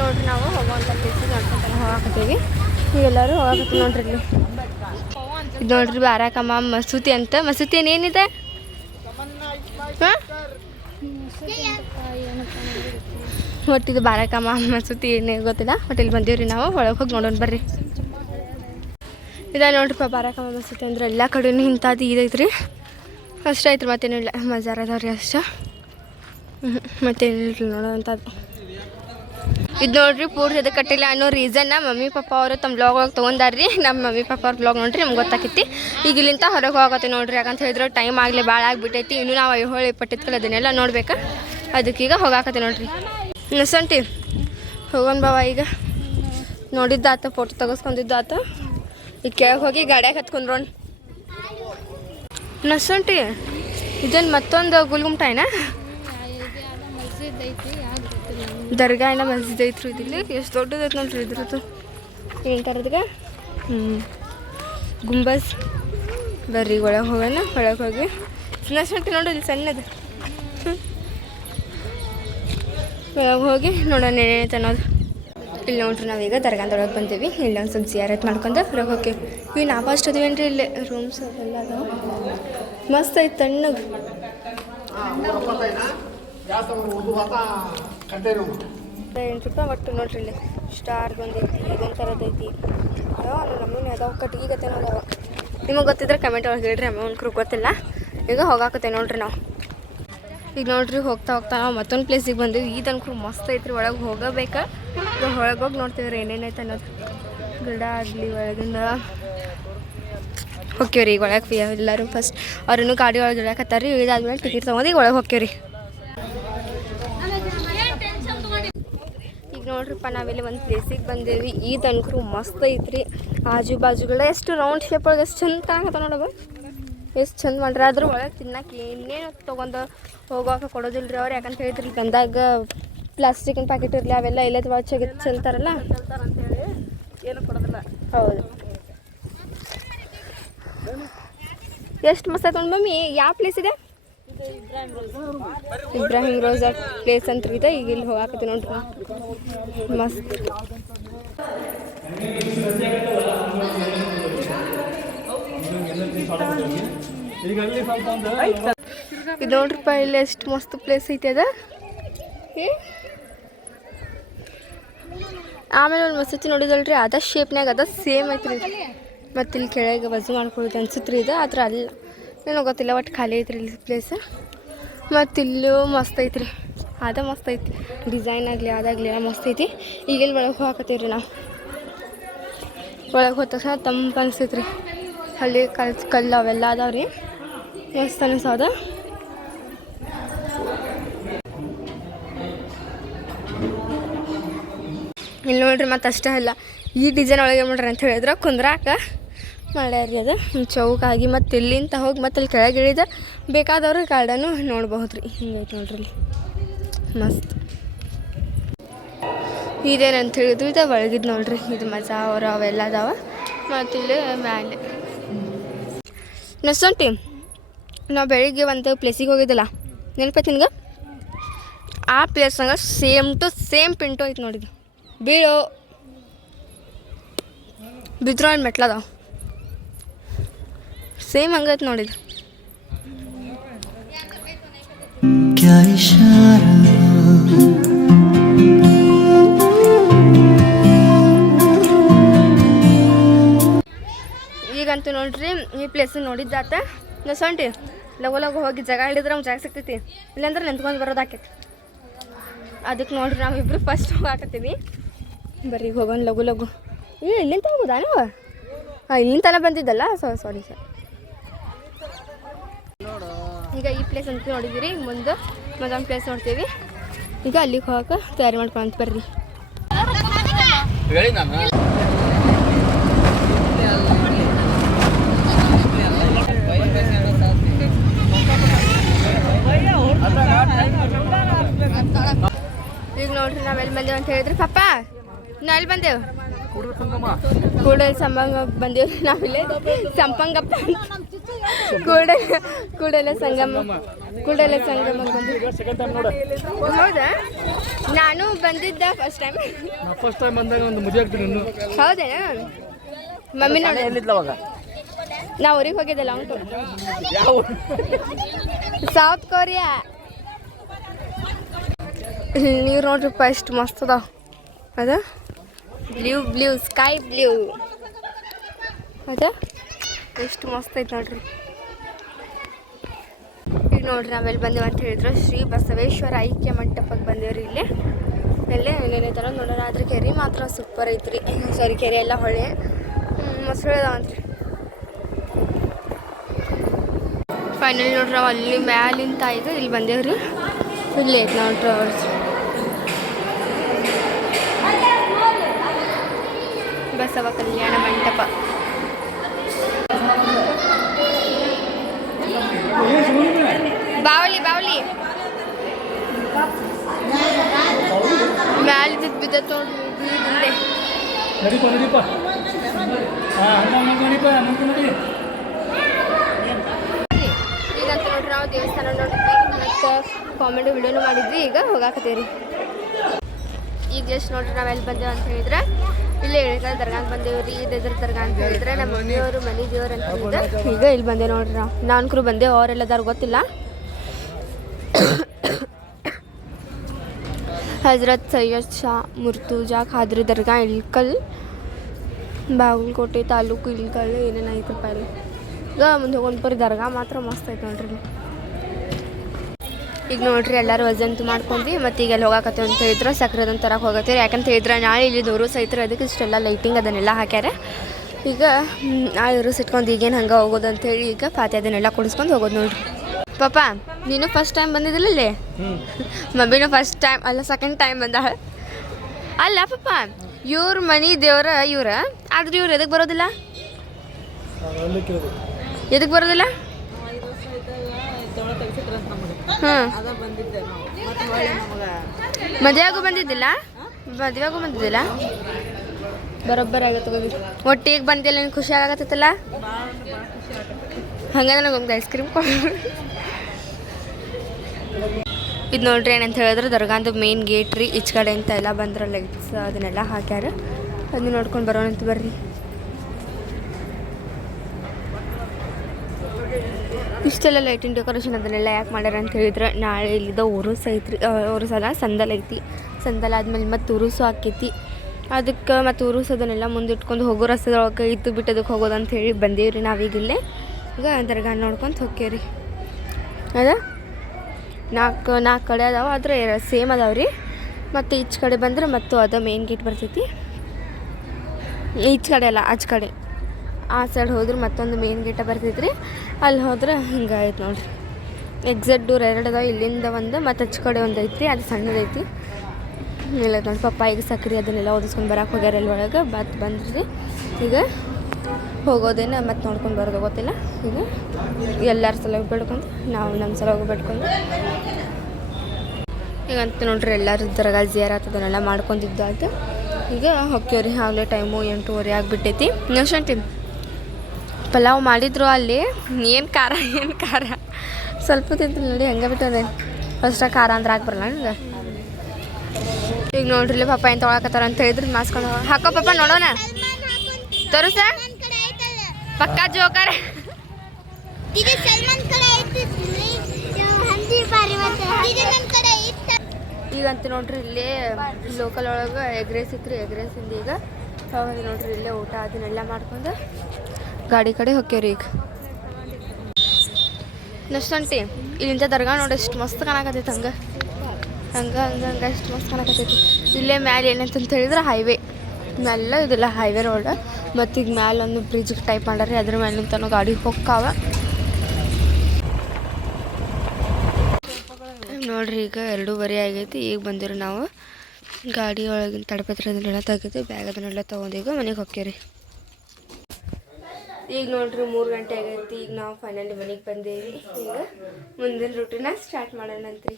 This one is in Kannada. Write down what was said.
ನೋಡ್ರಿ ನಾವು ಹೋಗುವಂಥ ಪ್ಲೇಸಿಗೆ ನೋಡ್ಕೊಂತಾನೆ ಹೋಗಾಕತ್ತೀವಿ. ಎಲ್ಲರೂ ಹೋಗಾಕತ್ತೀವಿ ನೋಡ್ರಿ ಇಲ್ಲಿ. ಇದು ನೋಡ್ರಿ ಬಾರಾಕಮ್ಮ, ಮಸೂತಿ ಅಂತ. ಮಸೂತಿ ಏನೇನಿದೆ ಒಟ್ಟು ಇದು ಬಾರಾಕಮ್ಮ, ಮಸೂತಿ ಏನೇ ಗೊತ್ತಿಲ್ಲ. ಒಟ್ಟು ಇಲ್ಲಿ ಬಂದೀವ್ರಿ ನಾವು. ಒಳಗೆ ಹೋಗಿ ನೋಡೋಣ ಬರ್ರಿ. ಇದ ನೋಡ್ರಿಪ್ಪ, ಬಾರಾಕಮ್ಮ, ಮಸೂತಿ ಅಂದ್ರೆ ಎಲ್ಲ ಕಡೆನೂ ಇಂಥದ್ದು ಇದೈತ್ರಿ ಅಷ್ಟೇ ಐತ್ರಿ ಮತ್ತೇನು ಇಲ್ಲ. ಮಜಾರ್ ಅದಾವ್ರಿ ಅಷ್ಟ. ಹ್ಞೂ ಮತ್ತೇನಿಲ್ಲ ನೋಡೋವಂಥದ್ದು. ಇದು ನೋಡ್ರಿ, ಪೂರ್ತಿ ಅದಕ್ಕೆ ಕಟ್ಟಿಲ್ಲ ಅನ್ನೋ ರೀಸನ್ನ ಮಮ್ಮಿ ಪಪ್ಪ ಅವರು ತಮ್ಮ ಬ್ಲಾಗ್ ಒಳಗೆ ತೊಗೊಂಡಾರ್ರಿ. ನಮ್ಮ ಮಮ್ಮಿ ಪಪ್ಪ ಅವ್ರ ಬ್ಲಾಗ್ ನೋಡ್ರಿ, ನಮ್ಗೆ ಗೊತ್ತಾಕೈತಿ. ಈಗ ಇಲ್ಲಿಂದ ಹೊರಗೆ ಹೋಗತ್ತೆ ನೋಡ್ರಿ ಯಾಕಂತ ಹೇಳಿದ್ರೆ ಟೈಮ್ ಆಗಲಿ ಭಾಳ ಆಗಿಬಿಟ್ಟೈತಿ. ಇನ್ನು ನಾವು ಐಹೊಳಿ ಪಟ್ಟಿದ್ಕಲ್ಲ, ಅದನ್ನೆಲ್ಲ ನೋಡ್ಬೇಕು. ಅದಕ್ಕೀಗ ಹೋಗಾಕತ್ತೆ ನೋಡ್ರಿ. ನಸಂಟಿ ಹೋಗೋಣ ಬಾವ ಈಗ. ನೋಡಿದ್ದಾತ ಫೋಟೋ ತೆಗೆಸ್ಕೊಂಡಿದ್ದಾತ ಈಗ ಕೆಳಗೆ ಹೋಗಿ ಗಾಡ್ಯಾಗ ಹತ್ಕೊಂಡ್ರೋಣ ನಸಂಟಿ, ಇದೇನು ಮತ್ತೊಂದು ಗುಲ್ಗುಮ್ಟ ದರ್ಗಾ ಏನೋ ಮಸ್ಜಿದ್ ಐತ್ರಿ ಇದಿಲ್ಲಿ ಎಷ್ಟು ದೊಡ್ಡದೈತೆ ನೋಡ್ರಿ ಇದ್ರದ್ದು. ಏನಂತಾರೆ ಅದಕ್ಕೆ ಹ್ಞೂ ಗುಂಬಸ್. ಬರ್ರಿ ಒಳಗೆ ಹೋಗೋಣ ಒಳಗೆ ಹೋಗಿ. ಸಣ್ಣ ನೋಡಿ ಇಲ್ಲಿ ಸಣ್ಣದು. ಒಳಗೆ ಹೋಗಿ ನೋಡೋಣ ಏನೇನೈತೆ ಅನ್ನೋದು. ಇಲ್ಲಿ ನೋಡ್ರಿ ನಾವೀಗ ದರ್ಗಾದೊಳಗೆ ಬಂದೀವಿ. ಇಲ್ಲಿ ಒಂದು ಸ್ವಲ್ಪ ಜಿಯಾರತ್ ಮಾಡ್ಕೊಂಡು ಹೊರಗೆ ಹೋಗ್ತೀವಿ ಇವು ನಾವು ಅಷ್ಟು ಅದೇವೇನ್ರಿ ಇಲ್ಲಿ? ರೂಮ್ಸ್ ಅವೆಲ್ಲ ಮಸ್ತ್ ಐತೆ ತಣ್ಣಗೆ. ಎಂಟು ರೂಪಾಯಿ ಒಟ್ಟು ನೋಡ್ರಿ ಇಲ್ಲಿ. ಸ್ಟಾರ್ದು ಒಂದು ಐತಿ. ಇದೊಂದು ಥರದ್ದು ಐತಿ ಅದಾವ ಅದಾವ ಕಟ್ಟಿಗೆ ಗತೆ ಅದಾವ. ನಿಮಗೆ ಗೊತ್ತಿದ್ರೆ ಕಮೆಂಟ್ ಒಳಗೆ ಹೇಳ್ರಿ ಅಮೌಂಟ್ ಗೊತ್ತಿಲ್ಲ. ಈಗ ಹೋಗಾಕತ್ತೆ ನೋಡ್ರಿ ನಾವು. ಈಗ ನೋಡ್ರಿ, ಹೋಗ್ತಾ ಹೋಗ್ತಾ ನಾವು ಮತ್ತೊಂದು ಪ್ಲೇಸಿಗೆ ಬಂದೀವಿ. ಈ ತನಕ ಮಸ್ತ್ ಐತ್ರಿ, ಒಳಗೆ ಹೋಗಬೇಕು. ಒಳಗೆ ಹೋಗಿ ನೋಡ್ತೀವಿ ರೀ, ಏನೇನೈತೆ ಅನ್ನೋದು. ಗಿಡ ಆಗಲಿ, ಒಳಗಿಂದ. ಹೋಗ್ತೀವಿ ಈಗ ಒಳಗೆ ಎಲ್ಲರೂ ಫಸ್ಟ್ ಅವ್ರೂ ಗಾಡಿ ಒಳಗೆ ಇಡಕತ್ತಾರೀ ಇದಾದ್ಮೇಲೆ ಟಿಕೆಟ್ ತೊಗೊಂಡು ಈಗ ಒಳಗೆ ಹೋಗ್ತೀವಿ ರೀ ಈಗ ನೋಡ್ರಿಪ್ಪ, ನಾವಿಲ್ಲಿ ಒಂದು ಪ್ಲೇಸಿಗೆ ಬಂದೇವಿ. ಈ ದನಕರು ಮಸ್ತ್ ಐತ್ರಿ. ಆಜು ಬಾಜುಗಳ ಎಷ್ಟು ರೌಂಡ್ ಶೇಪ್ ಒಳಗೆ ಎಷ್ಟು ಚಂದ ಕಾಣಕತ್ತ ನೋಡವ ಎಷ್ಟು ಚಂದ ಮಾಡ್ರಿ. ಅದ್ರ ಒಳಗೆ ತಿನ್ನಕ್ಕೆ ಏನೇನು ತೊಗೊಂಡು ಹೋಗೋಕ ಕೊಡೋದಿಲ್ಲ ರೀ ಅವ್ರು. ಯಾಕಂತ ಹೇಳಿದ್ರಿ ಬಂದಾಗ ಪ್ಲಾಸ್ಟಿಕಿನ ಪ್ಯಾಕೆಟ್ ಇರಲಿ, ಅವೆಲ್ಲ ಇಲ್ಲೇ ವಾಚಾಗಿ ಚೆಲ್ತಾರಲ್ಲ. ಏನು ಕೊಡೋದಿಲ್ಲ ಹೌದು. ಎಷ್ಟು ಮಸ್ತ್ ಆಯ್ತು ಮಮ್ಮಿ. ಯಾವ ಪ್ಲೇಸ್ ಇದೆ? ಇಬ್ರಾಹಿಂ ರೋಸ್ ಪ್ಲೇಸ್ ಅಂತ ಇದೆ. ಈಗ ಇಲ್ಲಿ ಹೋಗಾಕತ್ತಿ ನೋಡ್ರಿ. ಮಸ್ತ್. ಇದು ನೋಡ್ರಿಪ್ಪ ಇಲ್ಲಿ ಎಷ್ಟು ಮಸ್ತ್ ಪ್ಲೇಸ್ ಐತೆ ಅದ? ಆಮೇಲೆ ಒಂದು ಮಸೂತಿ ನೋಡಿದಲ್ರಿ, ಅದ ಶೇಪ್ನಾಗ ಅದ ಸೇಮ್ ಐತ್ರಿ. ಮತ್ತೆ ಇಲ್ಲಿ ಕೆಳಗೆ ವಜು ಮಾಡ್ಕೊಳ್ಳೋದು ಅನ್ಸುತ್ತೆ ರೀ ಇದು, ಆದ್ರೆ ಅಲ್ಲ. ಏನೋ ಗೊತ್ತಿಲ್ಲ, ಒಟ್ಟು ಖಾಲಿ ಐತ್ರಿ ಇಲ್ಲಿ ಪ್ಲೇಸ್ ಮತ್ತು ಇಲ್ಲೂ ಮಸ್ತ್ ಐತ್ರಿ. ಅದ ಮಸ್ತ್ ಐತಿ. ಡಿಸೈನ್ ಆಗಲಿ, ಅದಾಗಲಿ ಮಸ್ತ್ ಐತಿ. ಈಗ ಇಲ್ಲಿ ಒಳಗೆ ರೀ ನಾವು. ಒಳಗೆ ಹೋದ ತಕ್ಷಣ ತಂಪು ಅನ್ಸೈತೆ ರೀ ಅಲ್ಲಿ ಕಲ್, ಕಲ್ಲು ಅವೆಲ್ಲ ಅದಾವ ರೀ ಮಸ್ತ್ ಅನಿಸೋದ ಇಲ್ಲಿ ನೋಡ್ರಿ ಮತ್ತೆ ಅಷ್ಟೇ ಅಲ್ಲ. ಈ ಡಿಸೈನ್ ಒಳಗೆ ಮಾಡ್ರಿ ಅಂತ ಹೇಳಿದ್ರೆ ಕುಂದ್ರಾಕ ಮಾಡ್ಯಾರ ಅದು. ಚೌಕಾಗಿ ಮತ್ತು ಇಲ್ಲಿಂದ ಹೋಗಿ ಮತ್ತೆ ಅಲ್ಲಿ ಕೆಳಗಿಳಿದ ಬೇಕಾದವ್ರ ಗಾರ್ಡನು ನೋಡ್ಬಹುದು ರೀ ಹಿಂಗೈತೆ ನೋಡ್ರಿ ಇಲ್ಲಿ ಮಸ್ತ್. ಇದೇನಂತ ಹೇಳಿದ್ರು, ಇದು ಒಳಗಿದ್ ನೋಡ್ರಿ. ಇದು ಮಜಾ, ಅವರು ಅವೆಲ್ಲ ಅದಾವ. ಮತ್ತು ಇಲ್ಲಿ ಮ್ಯಾಲೆ. ನಸ್ಸೊಂಟಿ ನಾವು ಬೆಳಿಗ್ಗೆ ಒಂದು ಪ್ಲೇಸಿಗೆ ಹೋಗಿದ್ದಿಲ್ಲ ನೆನಪೈತಿ ನಿನ್ಗೆ ಆ ಪ್ಲೇಸ್ನಾಗ ಸೇಮ್ ಟು ಸೇಮ್ ಪಿಂಟು ಐತೆ ನೋಡಿದ್ದು ಬೀಳೋ ಬಿದ್ರು ಏನು ಸೇಮ್ ಹಂಗತ್ ನೋಡಿದ ಈಗಂತೂ ನೋಡ್ರಿ, ಈ ಪ್ಲೇಸ್ ನೋಡಿದ್ದಾತ ನಾವು ಸೊಂಟಿ, ಲಗು ಲಗು ಹೋಗಿ ಜಾಗ ಹಿಡಿದ್ರೆ ನಮ್ಗೆ ಜಾಗ ಸಿಗ್ತೈತಿ. ಇಲ್ಲಾಂದ್ರೆ ನಿಂತ್ಕೊಂಡು ಬರೋದಾಕೈತಿ ಅದಕ್ಕೆ ನೋಡ್ರಿ ನಾವಿಬ್ರು ಫಸ್ಟ್ ಹೋಗಾಕತ್ತೀವಿ ಬರ್ರಿ ಹೋಗೋಣ ಲಘು ಲಘು ಏ ಇಲ್ಲಿಂದ ಹೋಗೋದಾ ನಾವು? ಹಾಂ ಇಲ್ಲಿಂದ ಬಂದಿದ್ದಲ್ಲ? ಸೊ ಸಾರಿ ಸರ್ ಈಗ ಈ ಪ್ಲೇಸ್ ಅಂತ ನೋಡಿದ್ದೀರಿ. ಮುಂದೆ ಮತ್ತೊಂದು ಪ್ಲೇಸ್ ನೋಡ್ತೀವಿ. ಈಗ ಅಲ್ಲಿಗೆ ಹೋಗಕ್ಕೆ ತಯಾರಿ ಮಾಡ್ಕೊಂತ ಬರ್ರಿ. ಈಗ ನೋಡ್ರಿ ನಾವೆಲ್ಲಿ ಬಂದೇವಂತ ಬಂದೇವು ಅಂತ ಹೇಳಿದ್ರಿ ಪಪ್ಪ ನಾ ಎಲ್ಲಿ ಬಂದೇವು? ಕೂಡಲ್ ಸಂಬಂಗ ಬಂದೇವ್ರಿ ನಾವಿಲ್ಲೇ ಸಂಪಂಗಪ್ಪ ಕೂಡ ಕೂಡಲ ಸಂಗಮ ಕೂಡಲ ಸಂಗಮ ಬಂದಿವಿ ಹೌದಾ? ನಾನು ಬಂದಿದ್ದ ಫಸ್ಟ್ ಟೈಮ್ ಫಸ್ಟ್ ಟೈಮ್ ಬಂದಾಗ ಒಂದು ಮದುವೆ ಆಗ್ತೀನಿ ಇನ್ನು. ಹೌದೇನಾ? ಮಮ್ಮಿ ನೋಡಿ. ಎಲ್ಲಿದ್ಲ ಅವಾಗ? ನಾ ಊರಿಗೆ ಹೋಗಿದ್ದೆ ಲಾಂಗ್ ಟೂರ್ ಯಾವ ಸೌತ್ ಕೊರಿಯಾ ನೀರು ನೋಡ್ರಿ ಎಷ್ಟು ಮಸ್ತ್ ಅದಾವ. ಅದ? ಬ್ಲೂ ಬ್ಲೂ ಸ್ಕೈ ಬ್ಲೂ ಅದ? ಎಷ್ಟು ಮಸ್ತ್ ಐತೆ ನೋಡ್ರಿ. ಈಗ ನೋಡ್ರಿ ಆಮೇಲೆ ಬಂದೇವ ಅಂತ ಹೇಳಿದ್ರು. ಶ್ರೀ ಬಸವೇಶ್ವರ ಐಕ್ಯ ಮಂಟಪಕ್ಕೆ ಬಂದೇವ್ರಿ ಇಲ್ಲಿ. ಎಲ್ಲೇ ಏನೇನೇ ಥರ ನೋಡೋಣ. ಆದ್ರೆ ಕೆರೆ ಮಾತ್ರ ಸೂಪರ್ ಐತ್ರಿ. ಸಾರಿ ಕೆರೆ ಎಲ್ಲ ಹೊಳೆ. ಮೊಸರು ಅದಾವಂತ್ರಿ. ಫೈನಲ್ ನೋಡ್ರಿ ನಾವು ಅಲ್ಲಿ ಮ್ಯಾಲಿಂದ ಆಯ್ತು ಇಲ್ಲಿ ಬಂದೇವ್ರಿ. ಇಲ್ಲೇ ಐತೆ ನೋಡ್ರಿ ಅವ್ರ ಬಸವ ಕಲ್ಯಾಣ ಮಂಟಪ. ಬಾವಲಿ ಬಾವಲಿ. ಮ್ಯಾಲ ಬಿದ್ದ ಮುಂದೆ. ನಡಿಪ ನಡಿಪ. ನಡಿ. ಈಗಂತ ನೋಡ್ರಿ ನಾವು ದೇವಸ್ಥಾನ ನೋಡಿದ್ವಿ. ಮತ್ತು ಕಾಮಿಡಿ ವಿಡಿಯೋನು ಮಾಡಿದ್ವಿ. ಈಗ ಹೋಗಾಕತ್ತೀವಿ ಈಗ ಎಷ್ಟು ನೋಡ್ರಿ ನಾವು ಎಲ್ಲಿ ಬಂದೇವು ಅಂತ ಹೇಳಿದ್ರೆ ಇಲ್ಲೇ ಎಳ್ಕಲ್ ದರ್ಗಾಂಗ್ ಬಂದೇವ್ರಿ ರೀ ಇದ್ರ ದರ್ಗಾ ಅಂತ ಹೇಳಿದ್ರೆ ನಮ್ಮ ಮನೆಯವರು ಮನೆ ದೇವ್ರು ಅಂತ ಹೇಳಿದ್ರೆ. ಈಗ ಇಲ್ಲಿ ಬಂದೆ ನೋಡ್ರಿ ನಾವು. ನಾನ್ಕರು ಬಂದೆ ಅವರೆಲ್ಲದಾರು ಗೊತ್ತಿಲ್ಲ. ಹಜರತ್ ಸೈಯದ್ ಶಾ ಮುರ್ತುಜಾ ಖಾದ್ರಿ ದರ್ಗಾ ಇಳ್ಕಲ್ ಬಾಗಲಕೋಟೆ ತಾಲೂಕು ಇಳ್ಕಲ್ ಏನೇನು ಐತಪ್ಪ ಇಲ್ಲಿ. ಈಗ ಮುಂದೆ ಹೋಗೋಣ ಬರೀ ದರ್ಗಾ ಮಾತ್ರ ಮಸ್ತ್ ಐತೆ ನೋಡ್ರಿ. ಈಗ ನೋಡ್ರಿ ಎಲ್ಲರೂ ವಜಂತು ಮಾಡ್ಕೊಂಡ್ವಿ ಮತ್ತು ಈಗ ಎಲ್ಲ ಹೋಗಾಕತ್ತೆ ಅಂತ ಹೇಳಿದ್ರು ಸಕ್ರದನ್ ತರಕ್ಕೆ ಹೋಗತ್ತೀವಿ ಯಾಕಂತ ಹೇಳಿದ್ರೆ ನಾಳೆ ಇಲ್ಲಿ ದೂರು ಸೈತ್ರ ಅದಕ್ಕೆ ಇಷ್ಟೆಲ್ಲ ಲೈಟಿಂಗ್ ಅದನ್ನೆಲ್ಲ ಹಾಕ್ಯಾರ. ಈಗ ಆ ಇವರು ಸಿಟ್ಕೊಂಡು ಇಟ್ಕೊಂಡು ಈಗೇನು ಹಂಗೆ ಹೋಗೋದು ಅಂತ ಹೇಳಿ ಈಗ ಪಾತೆ ಅದನ್ನೆಲ್ಲ ಕುಡಿಸ್ಕೊಂಡು ಹೋಗೋದು ನೋಡ್ರಿ. ಪಾಪ ನೀನು ಫಸ್ಟ್ ಟೈಮ್ ಬಂದಿದ್ದಿಲ್ಲ ಇಲ್ಲಿ? ಮಮ್ಮಿನೂ ಫಸ್ಟ್ ಟೈಮ್ ಅಲ್ಲ ಸೆಕೆಂಡ್ ಟೈಮ್ ಬಂದಾಳ. ಅಲ್ಲ ಪಾಪ ಇವ್ರ ಮನಿ ದೇವ್ರ ಇವ್ರ ಆದ್ರೆ ಇವ್ರು ಎದಕ್ಕೆ ಬರೋದಿಲ್ಲ? ಬರೋದಿಲ್ಲ ಹಾಂ ಮದುವೆಗೂ ಬಂದಿದ್ದಿಲ್ಲ? ಮದುವೆಗೂ ಬಂದಿದ್ದಿಲ್ಲ? ಬರೋಬ್ಬರ ಆಗತ್ತೆ ಹೋಗಿ ಒಟ್ಟಿಗೆ ಬಂದಿಲ್ಲ ನಿನ್ ಖುಷಿ ಆಗತ್ತಲ್ಲ ಹಂಗಂದ್ರೆ ನನಗೊಂದು ಐಸ್ ಕ್ರೀಮ್ ಕೊಡು. ಇದು ನೋಡ್ರಿ ಏನಂತ ಹೇಳಿದ್ರೆ ದರ್ಗಾಂದು ಮೇನ್ ಗೇಟ್ ರೀ ಈಚ್ ಕಡೆ ಅಂತ ಎಲ್ಲ ಬಂದ್ರೆ ಲೈಟ್ಸ್ ಅದನ್ನೆಲ್ಲ ಹಾಕ್ಯಾರ. ಅದನ್ನ ನೋಡ್ಕೊಂಡು ಬರೋಣ ಅಂತ ಬರ್ರಿ. ಇಷ್ಟೆಲ್ಲ ಲೈಟಿನ ಡೆಕೋರೇಷನ್ ಅದನ್ನೆಲ್ಲ ಯಾಕೆ ಮಾಡ್ಯಾರ ಅಂತ ಹೇಳಿದ್ರೆ, ನಾಳೆ ಇಲ್ಲಿದ್ದ ಉರುಸ್ ಐತ್ರಿ ಸಲ ಸಂದಲ್ ಐತಿ. ಸಂದಲ್ ಆದ್ಮೇಲೆ ಮತ್ತು ಉರುಸು ಆಕೈತಿ ಅದಕ್ಕೆ ಮತ್ತು ಉರುಸು ಅದನ್ನೆಲ್ಲ ಮುಂದಿಟ್ಕೊಂಡು ಹೋಗೋ ರಸ್ತದೊಳಗೆ ಇದ್ದು ಬಿಟ್ಟದಕ್ಕೆ ಹೋಗೋದು ಅಂತ ಹೇಳಿ ಬಂದೇವ್ರಿ ನಾವೀಗ ಇಲ್ಲೇ. ಈಗ ದರ್ಗಾ ನೋಡ್ಕೊಂಡು ಹೋಗ್ಯೇವ್ರಿ ಅದ? ನಾಲ್ಕು ನಾಲ್ಕು ಕಡೆ ಅದಾವೆ, ಆದರೆ ಸೇಮ್ ಅದಾವ ರೀ. ಮತ್ತು ಈಚ್ ಕಡೆ ಬಂದ್ರೆ ಮತ್ತು ಅದು ಮೇನ್ ಗೇಟ್ ಬರ್ತೈತಿ. ಈಚ್ ಕಡೆ ಅಲ್ಲ, ಆಚೆ ಕಡೆ. ಆ ಸೈಡ್ ಹೋದ್ರೆ ಮತ್ತೊಂದು ಮೇನ್ ಗೇಟ ಬರ್ತೈತ್ರಿ. ಅಲ್ಲಿ ಹೋದ್ರೆ ಹಿಂಗಾಯ್ತು ನೋಡ್ರಿ. ಎಕ್ಸಾಕ್ಟ್ ಡೂರ್ ಎರಡು ಅದಾವ, ಇಲ್ಲಿಂದ ಒಂದು, ಮತ್ತು ಹಚ್ಚ ಕಡೆ ಒಂದು ಐತ್ರಿ, ಅದು ಸಣ್ಣದೈತಿ ಇಲ್ಲ ನೋಡಿ ಈಗ ಸಕ್ರೆ ಅದನ್ನೆಲ್ಲ ಓದಿಸ್ಕೊಂಡು ಬರಕ್ಕೆ ಹೋಗ್ಯಾರ ಅಲ್ಲಿ ಒಳಗೆ, ಬತ್ ಬಂದ್ರಿ. ಈಗ ಹೋಗೋದೇನ ಮತ್ತೆ ನೋಡ್ಕೊಂಡು ಬರೋದು ಗೊತ್ತಿಲ್ಲ. ಈಗ ಎಲ್ಲರ ಸಲ ಬೇಡ್ಕೊಂಡು, ನಾವು ನಮ್ಮ ಸಲ ಹೋಗಿ ಈಗ ಅಂತ ನೋಡ್ರಿ ಎಲ್ಲರೂ ದರ್ಗಾ ಜಿಯಾರತ್ ಅದನ್ನೆಲ್ಲ ಮಾಡ್ಕೊಂಡಿದ್ದು ಆಯ್ತು ಈಗ ಹೊಕ್ಕೇವ್ರಿ ಆಗಲೇ ಟೈಮು ಎಂಟೂವರೆ ಆಗಿಬಿಟ್ಟೈತಿ. ನೆಕ್ಸ್ಟ್ ಟೈಮ್ ಪಲಾವ್ ಮಾಡಿದ್ರು ಅಲ್ಲಿ. ಏನು ಖಾರ ಏನು ಖಾರ? ಸ್ವಲ್ಪ ತಿಂತೀನಿ ನೋಡಿ ಹೆಂಗೆ ಬಿಟ್ಟದೆ. ಫಸ್ಟ ಖಾರ ಅಂದ್ರೆ ಹಾಕ್ಬರಲ್ಲ ನಂಗೆ ಈಗ ನೋಡ್ರಿ ಪಾಪ ಏನು ತೊಗೊಳಕತ್ತಾರ ಅಂತ ಹೇಳಿದ್ರೆ ಮಾಸ್ಕೊಂಡು ಹಾಕೋ ಪಾಪ ನೋಡೋಣ. ತೋರಿಸ. ಪಕ್ಕಾ ಜೋಕರ್. ಈಗಂತ ನೋಡ್ರಿ ಇಲ್ಲೇ ಲೋಕಲ್ ಒಳಗೆ ಎಗ್ ರೈಸ್ ಇತ್ತು ಎಗ್ ರೈಸಿಂದ ಈಗ ನೋಡ್ರಿ ಇಲ್ಲೇ ಊಟ ಅದನ್ನೆಲ್ಲ ಮಾಡ್ಕೊಂಡು ಗಾಡಿ ಕಡೆ ಹೋಗ್ಯವ್ರಿ ಈಗ. ನೆಕ್ಸ್ಟ್ ಅಂಟಿ ಇಲ್ಲಿಂದ ದರ್ಗಾ ನೋಡಿ ಎಷ್ಟು ಮಸ್ತ್ ಕಾಣಕತ್ತೈತೆ ಹಂಗೆ. ಹಂಗೆ ಹಂಗೆ ಹಂಗೆ ಎಷ್ಟು ಮಸ್ತ್ ಕಾಣಕತ್ತೈತಿ. ಇಲ್ಲೇ ಮ್ಯಾಲೆ ಏನಂತ ಹೇಳಿದ್ರೆ ಹೈವೇ ಮೆಲ್ಲ ಇದಿಲ್ಲ ಹೈವೇ ರೋಡ್ ಮತ್ತು ಈಗ ಮ್ಯಾಲೆ ಒಂದು ಬ್ರಿಡ್ಜ್ ಟೈಪ್ ಮಾಡ್ಯಾರ ಅದ್ರ ಮೇಲಿಂತನೂ ಗಾಡಿ ಹೊಕ್ಕಾವ ನೋಡ್ರಿ ಈಗ ಎರಡೂವರೆ ಆಗೈತಿ, ಈಗ ಬಂದಿರಿ ನಾವು. ಗಾಡಿ ಒಳಗಿನ ತಡಪತ್ರ ಅದನ್ನೆಲ್ಲ ತೆಗೆದು ಬ್ಯಾಗ್ ಅದನ್ನೆಲ್ಲ ತೊಗೊಂಡೀಗ ಮನೆಗೆ ಹೋಗ್ತೀವಿ ಈಗ ನೋಡ್ರಿ ಮೂರು ಗಂಟೆ ಆಗೈತಿ. ಈಗ ನಾವು ಫೈನಲಿ ಮನೆಗೆ ಬಂದೇವಿ. ಈಗ ಮುಂದಿನ ರೂಟೀನ ಸ್ಟಾರ್ಟ್ ಮಾಡೋಣಂತ್ರಿ.